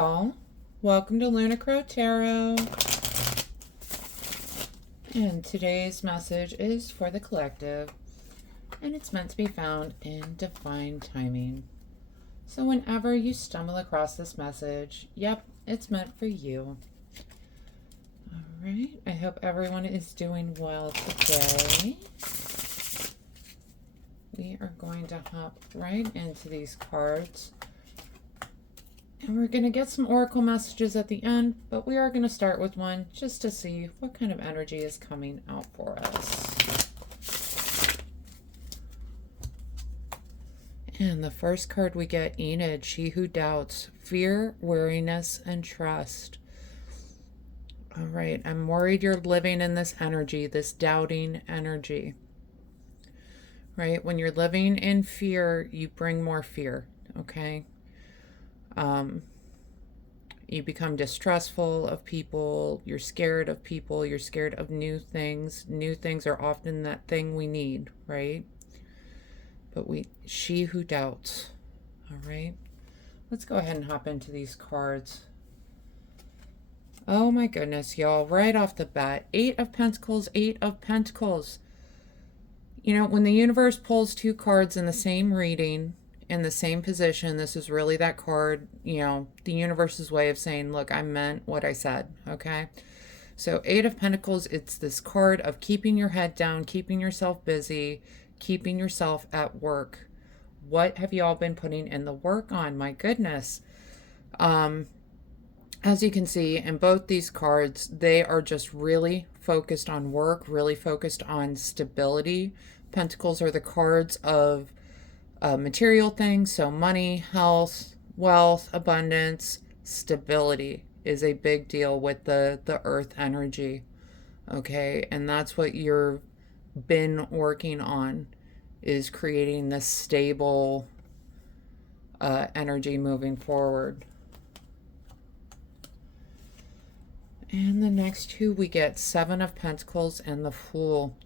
y'all. Welcome to Lunar Tarot. And today's message is for the collective, and it's meant to be found in divine timing. So whenever you stumble across this message, yep, it's meant for you. All right, I hope everyone is doing well today. We are going to hop right into these cards. And we're going to get some oracle messages at the end, but we are going to start with one just to see what kind of energy is coming out for us. And the first card we get, Enid, she who doubts, fear, weariness, and trust. All right, I'm worried you're living in this energy, this doubting energy. Right? When you're living in fear, you bring more fear, okay? You become distrustful of people, you're scared of people, you're scared of new things. New things are often that thing we need, right? But she who doubts, all right? Let's go ahead and hop into these cards. Oh my goodness, y'all, right off the bat, Eight of Pentacles, Eight of Pentacles. You know, when the universe pulls two cards in the same reading, in the same position, this is really that card, you know, the universe's way of saying, look, I meant what I said, okay? So Eight of Pentacles, it's this card of keeping your head down, keeping yourself busy, keeping yourself at work. What have you all been putting in the work on? My goodness. As you can see in both these cards, they are just really focused on work, really focused on stability. Pentacles are the cards of material things, so money, health, wealth, abundance, stability is a big deal with the earth energy, okay? And that's what you've been working on, is creating this stable energy moving forward. And the next two, we get Seven of Pentacles and the Fool.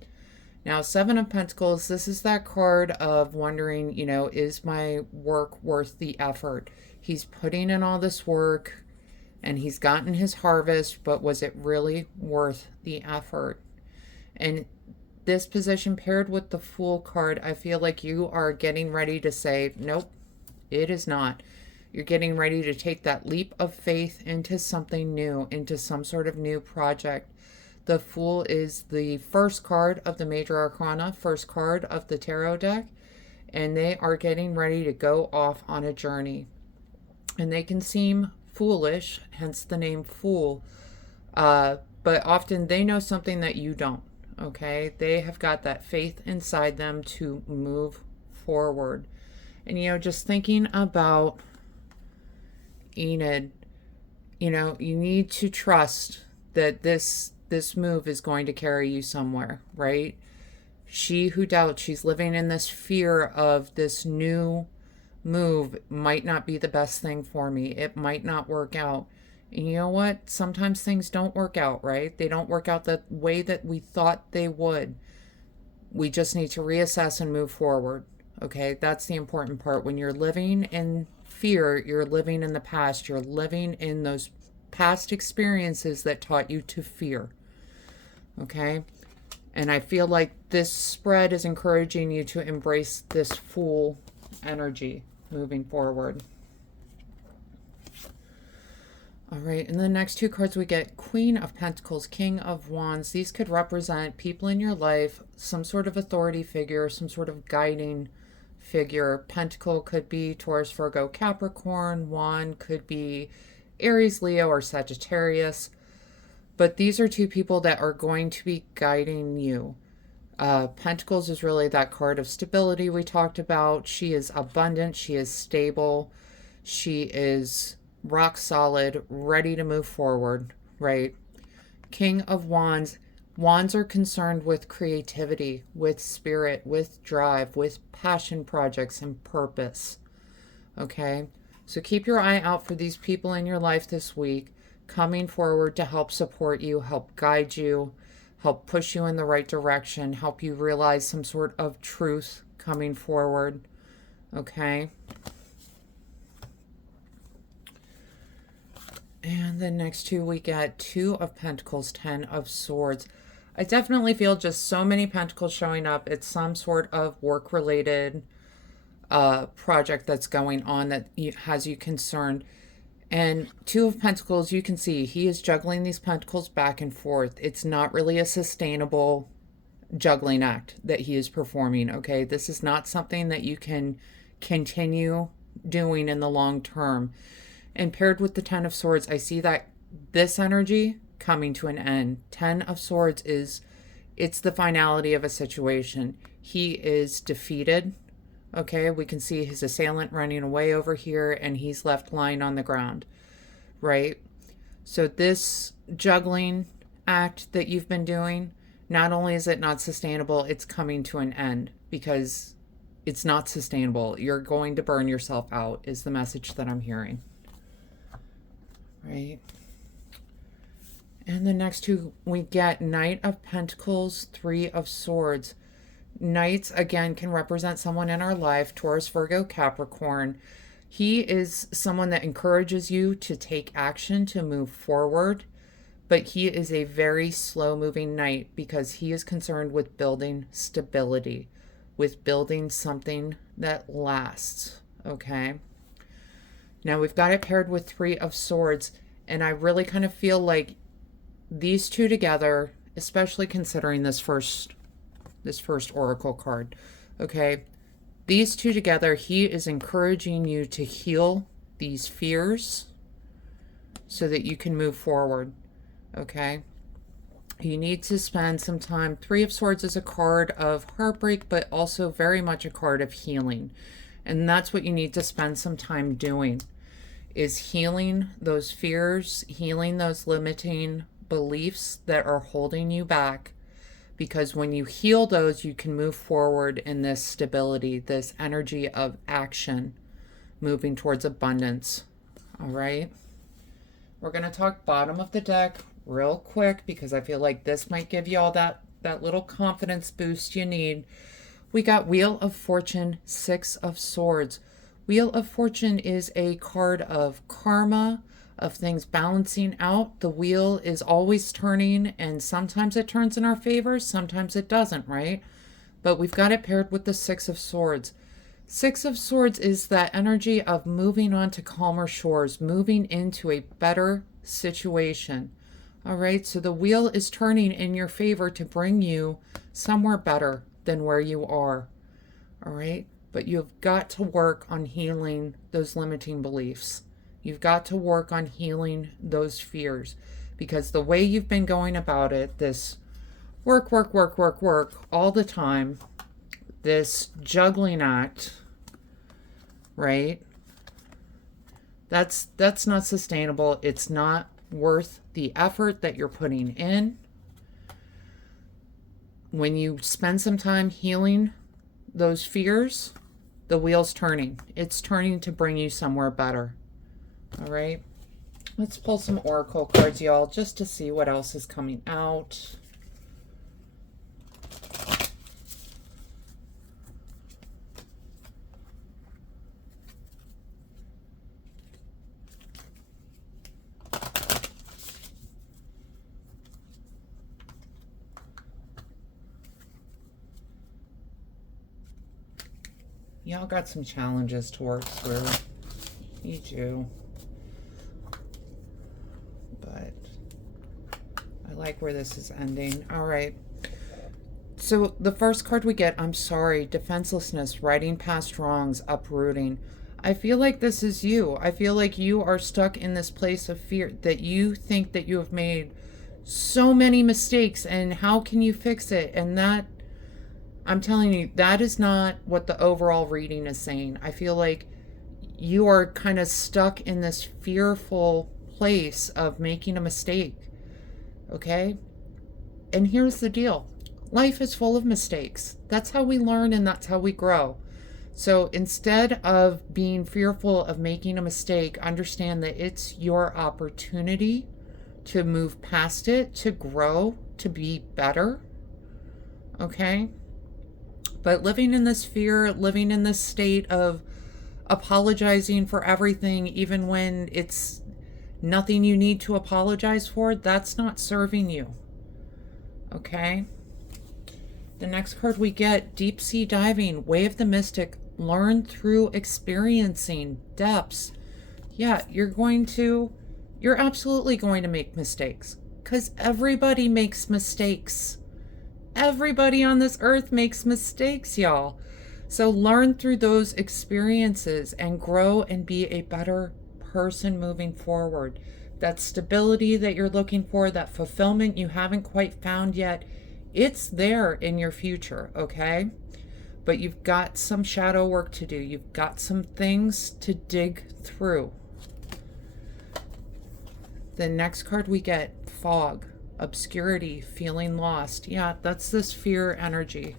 Now, Seven of Pentacles, this is that card of wondering, you know, is my work worth the effort? He's putting in all this work and he's gotten his harvest, but was it really worth the effort? And this position paired with the Fool card, I feel like you are getting ready to say, nope, it is not. You're getting ready to take that leap of faith into something new, into some sort of new project. The Fool is the first card of the Major Arcana, first card of the tarot deck, and they are getting ready to go off on a journey. And they can seem foolish, hence the name Fool, but often they know something that you don't, okay? They have got that faith inside them to move forward. And, you know, just thinking about Enid, you know, you need to trust that this move is going to carry you somewhere, right? She who doubts, she's living in this fear of this new move might not be the best thing for me. It might not work out. And you know what? Sometimes things don't work out, right? They don't work out the way that we thought they would. We just need to reassess and move forward, okay? That's the important part. When you're living in fear, you're living in the past. You're living in those past experiences that taught you to fear. Okay? And I feel like this spread is encouraging you to embrace this Fool energy moving forward. All right, and the next two cards we get Queen of Pentacles, King of Wands. These could represent people in your life, some sort of authority figure, some sort of guiding figure. Pentacle could be Taurus, Virgo, Capricorn. Wand could be Aries, Leo, or Sagittarius. But these are two people that are going to be guiding you. Pentacles is really that card of stability we talked about. She is abundant. She is stable. She is rock solid, ready to move forward, right? King of Wands. Wands are concerned with creativity, with spirit, with drive, with passion projects and purpose. Okay? So keep your eye out for these people in your life this week, coming forward to help support you, help guide you, help push you in the right direction, help you realize some sort of truth coming forward. Okay? And the next two, we get 2 of Pentacles, 10 of Swords. I definitely feel just so many pentacles showing up. It's some sort of work-related project that's going on that has you concerned. And 2 of Pentacles, you can see he is juggling these pentacles back and forth. It's not really a sustainable juggling act that he is performing, okay? This is not something that you can continue doing in the long term. And paired with the 10 of Swords, I see that this energy coming to an end. 10 of Swords it's the finality of a situation. He is defeated, okay? We can see his assailant running away over here, and he's left lying on the ground, right? So this juggling act that you've been doing, not only is it not sustainable, it's coming to an end because it's not sustainable. You're going to burn yourself out is the message that I'm hearing, right? And the next two, we get Knight of Pentacles, 3 of Swords. Knights, again, can represent someone in our life, Taurus, Virgo, Capricorn. He is someone that encourages you to take action, to move forward, but he is a very slow-moving knight because he is concerned with building stability, with building something that lasts, okay? Now, we've got it paired with 3 of Swords, and I really kind of feel like these two together, especially considering this first oracle card, okay? These two together, he is encouraging you to heal these fears so that you can move forward, okay? You need to spend some time. 3 of Swords is a card of heartbreak, but also very much a card of healing. And that's what you need to spend some time doing, is healing those fears, healing those limiting beliefs that are holding you back. Because when you heal those, you can move forward in this stability, this energy of action, moving towards abundance. All right. We're going to talk bottom of the deck real quick because I feel like this might give you all that little confidence boost you need. We got Wheel of Fortune, 6 of Swords. Wheel of Fortune is a card of karma, of things balancing out. The wheel is always turning, and sometimes it turns in our favor, sometimes it doesn't, right? But we've got it paired with the 6 of Swords. 6 of Swords is that energy of moving on to calmer shores, moving into a better situation. All right, so the wheel is turning in your favor to bring you somewhere better than where you are. All right, but you've got to work on healing those limiting beliefs. You've got to work on healing those fears, because the way you've been going about it, this work all the time, this juggling act, right? That's not sustainable. It's not worth the effort that you're putting in. When you spend some time healing those fears, the wheel's turning. It's turning to bring you somewhere better. All right, let's pull some oracle cards, y'all, just to see what else is coming out. Y'all got some challenges to work through. You do. But I like where this is ending. All right. So the first card we get, I'm sorry, defenselessness, righting past wrongs, uprooting. I feel like this is you. I feel like you are stuck in this place of fear, that you think that you have made so many mistakes and how can you fix it? And that, I'm telling you, that is not what the overall reading is saying. I feel like you are kind of stuck in this fearful place of making a mistake, okay? And here's the deal. Life is full of mistakes. That's how we learn and that's how we grow. So instead of being fearful of making a mistake, understand that it's your opportunity to move past it, to grow, to be better, okay? But living in this fear, living in this state of apologizing for everything, even when it's Nothing you need to apologize for. That's not serving you. Okay? The next card we get, deep sea diving, way of the mystic, learn through experiencing depths. Yeah, you're absolutely going to make mistakes, because everybody makes mistakes. Everybody on this earth makes mistakes, y'all. So learn through those experiences and grow and be a better person moving forward. That stability that you're looking for, that fulfillment you haven't quite found yet, it's there in your future, okay? But you've got some shadow work to do. You've got some things to dig through. The next card we get, fog, obscurity, feeling lost. Yeah, that's this fear energy.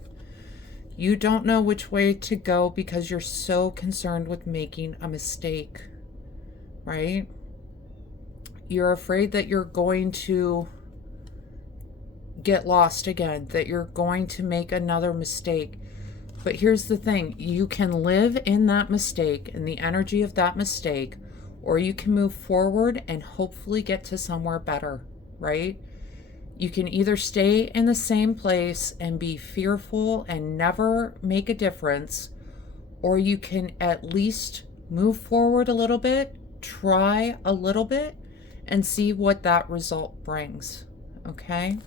You don't know which way to go because you're so concerned with making a mistake, right? You're afraid that you're going to get lost again, that you're going to make another mistake. But here's the thing, you can live in that mistake, in the energy of that mistake, or you can move forward and hopefully get to somewhere better, right? You can either stay in the same place and be fearful and never make a difference, or you can at least move forward a little bit, try a little bit, and see what that result brings, okay?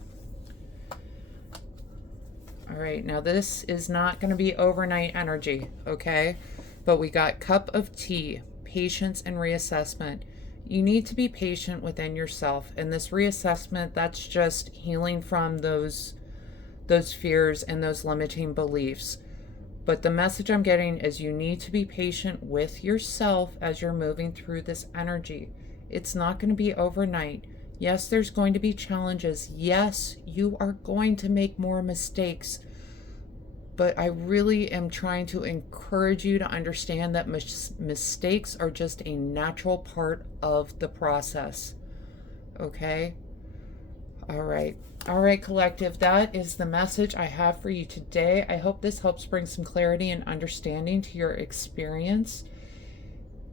All right, now this is not going to be overnight energy, okay? But we got cup of tea, patience and reassessment. You need to be patient within yourself. And this reassessment, that's just healing from those fears and those limiting beliefs. But the message I'm getting is you need to be patient with yourself as you're moving through this energy. It's not going to be overnight. Yes, there's going to be challenges. Yes, you are going to make more mistakes. But I really am trying to encourage you to understand that mistakes are just a natural part of the process. Okay? All right. All right, collective. That is the message I have for you today. I hope this helps bring some clarity and understanding to your experience.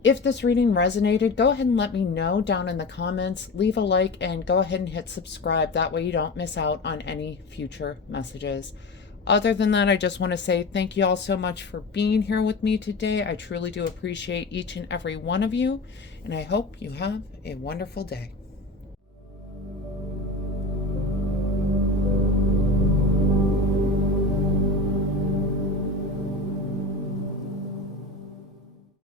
If this reading resonated, go ahead and let me know down in the comments. Leave a like and go ahead and hit subscribe. That way you don't miss out on any future messages. Other than that, I just want to say thank you all so much for being here with me today. I truly do appreciate each and every one of you, and I hope you have a wonderful day.